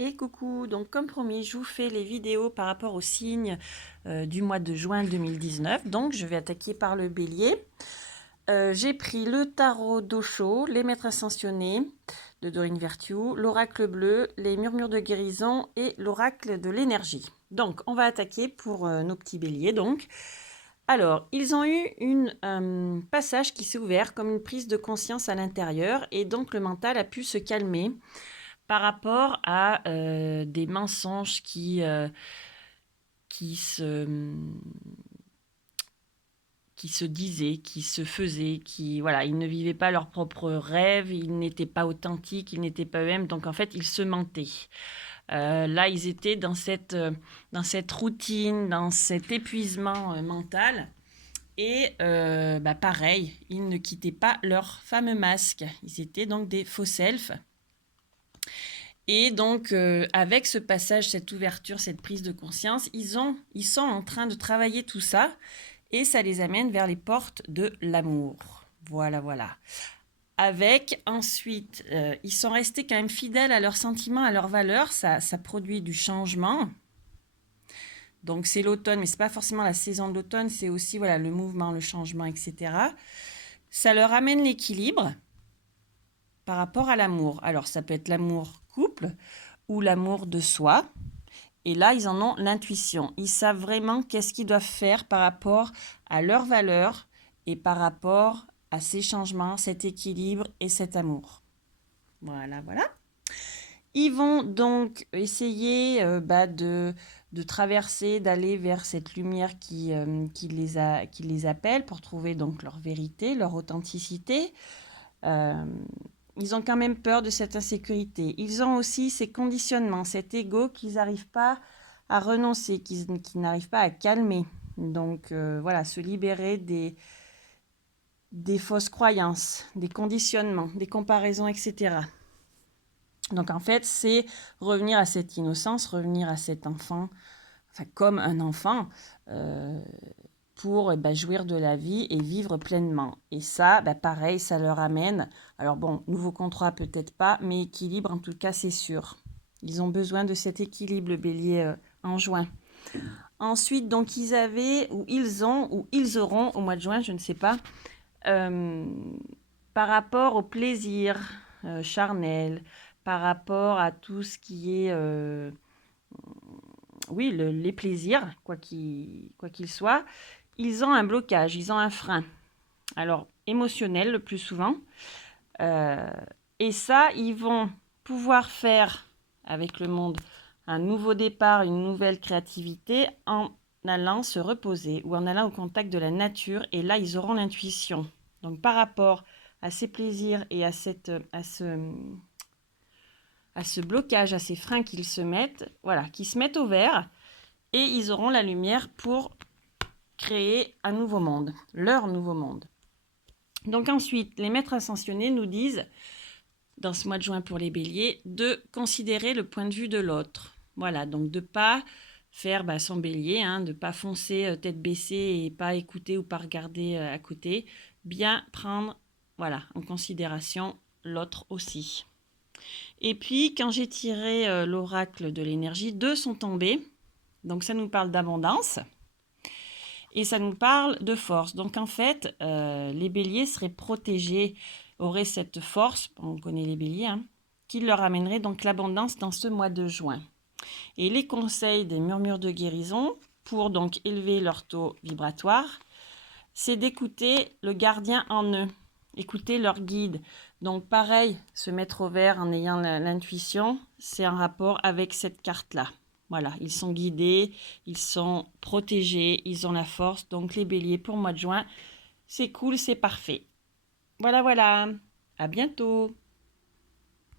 Et coucou, donc comme promis, je vous fais les vidéos par rapport aux signes du mois de juin 2019. Donc je vais attaquer par le bélier. J'ai pris le tarot d'Osho, les maîtres ascensionnés de Dorine Virtue, l'oracle bleu, les murmures de guérison et l'oracle de l'énergie. Donc on va attaquer pour nos petits béliers. Donc, alors, ils ont eu un passage qui s'est ouvert comme une prise de conscience à l'intérieur et donc le mental a pu se calmer par rapport à des mensonges qui se, qui se disaient, qui se faisaient, voilà, ils ne vivaient pas leurs propres rêves, ils n'étaient pas authentiques, ils n'étaient pas eux-mêmes, donc en fait, ils se mentaient. Là, ils étaient dans cette routine, dans cet épuisement mental. Et pareil, ils ne quittaient pas leur fameux masque. Ils étaient donc des faux selfs. Et donc, avec ce passage, cette ouverture, cette prise de conscience, ils sont en train de travailler tout ça et ça les amène vers les portes de l'amour. Voilà, voilà. Avec ensuite, ils sont restés quand même fidèles à leurs sentiments, à leurs valeurs. Ça produit du changement. Donc, c'est l'automne, mais ce n'est pas forcément la saison de l'automne, c'est aussi voilà, le mouvement, le changement, etc. Ça leur amène l'équilibre par rapport à l'amour. Alors, ça peut être l'amour couple ou l'amour de soi. Et là, ils en ont l'intuition. Ils savent vraiment qu'est-ce qu'ils doivent faire par rapport à leurs valeurs et par rapport à ces changements, cet équilibre et cet amour. Voilà, voilà. Ils vont donc essayer de traverser, d'aller vers cette lumière qui les appelle pour trouver donc leur vérité, leur authenticité. Ils ont quand même peur de cette insécurité. Ils ont aussi ces conditionnements, cet ego qu'ils n'arrivent pas à renoncer, qu'ils n'arrivent pas à calmer. Donc voilà, se libérer des fausses croyances, des conditionnements, des comparaisons, etc. Donc en fait, c'est revenir à cette innocence, revenir à cet enfant, enfin comme un enfant, pour jouir de la vie et vivre pleinement. Et ça, pareil, ça leur amène, alors bon, nouveau contrat peut-être pas, mais équilibre en tout cas, c'est sûr. Ils ont besoin de cet équilibre, le bélier, en juin. Ensuite, donc, ils avaient, ou ils auront au mois de juin, je ne sais pas, par rapport au plaisir charnel, par rapport à tout ce qui est oui, les plaisirs, quoi qu'il soit, ils ont un blocage, ils ont un frein. Alors, émotionnel le plus souvent. Et ça, ils vont pouvoir faire avec le monde un nouveau départ, une nouvelle créativité en allant se reposer ou en allant au contact de la nature. Et là, ils auront l'intuition. Donc, par rapport à ces plaisirs et à ce blocage, à ces freins qu'ils se mettent, voilà, qui se mettent au vert, et ils auront la lumière pour créer un nouveau monde, leur nouveau monde. Donc ensuite, les maîtres ascensionnés nous disent, dans ce mois de juin pour les béliers, de considérer le point de vue de l'autre. Voilà, donc de ne pas faire son bélier, de ne pas foncer tête baissée et pas écouter ou pas regarder à côté. Bien prendre en considération l'autre aussi. Et puis, quand j'ai tiré l'oracle de l'énergie, 2 sont tombés. Donc, ça nous parle d'abondance et ça nous parle de force. Donc, en fait, les béliers seraient protégés, auraient cette force, on connaît les béliers, qui leur amènerait donc l'abondance dans ce mois de juin. Et les conseils des murmures de guérison, pour donc élever leur taux vibratoire, c'est d'écouter le gardien en eux, écouter leur guide. Donc pareil, se mettre au vert en ayant l'intuition, c'est en rapport avec cette carte-là. Voilà, ils sont guidés, ils sont protégés, ils ont la force. Donc les béliers pour le mois de juin, c'est cool, c'est parfait. Voilà, voilà. À bientôt.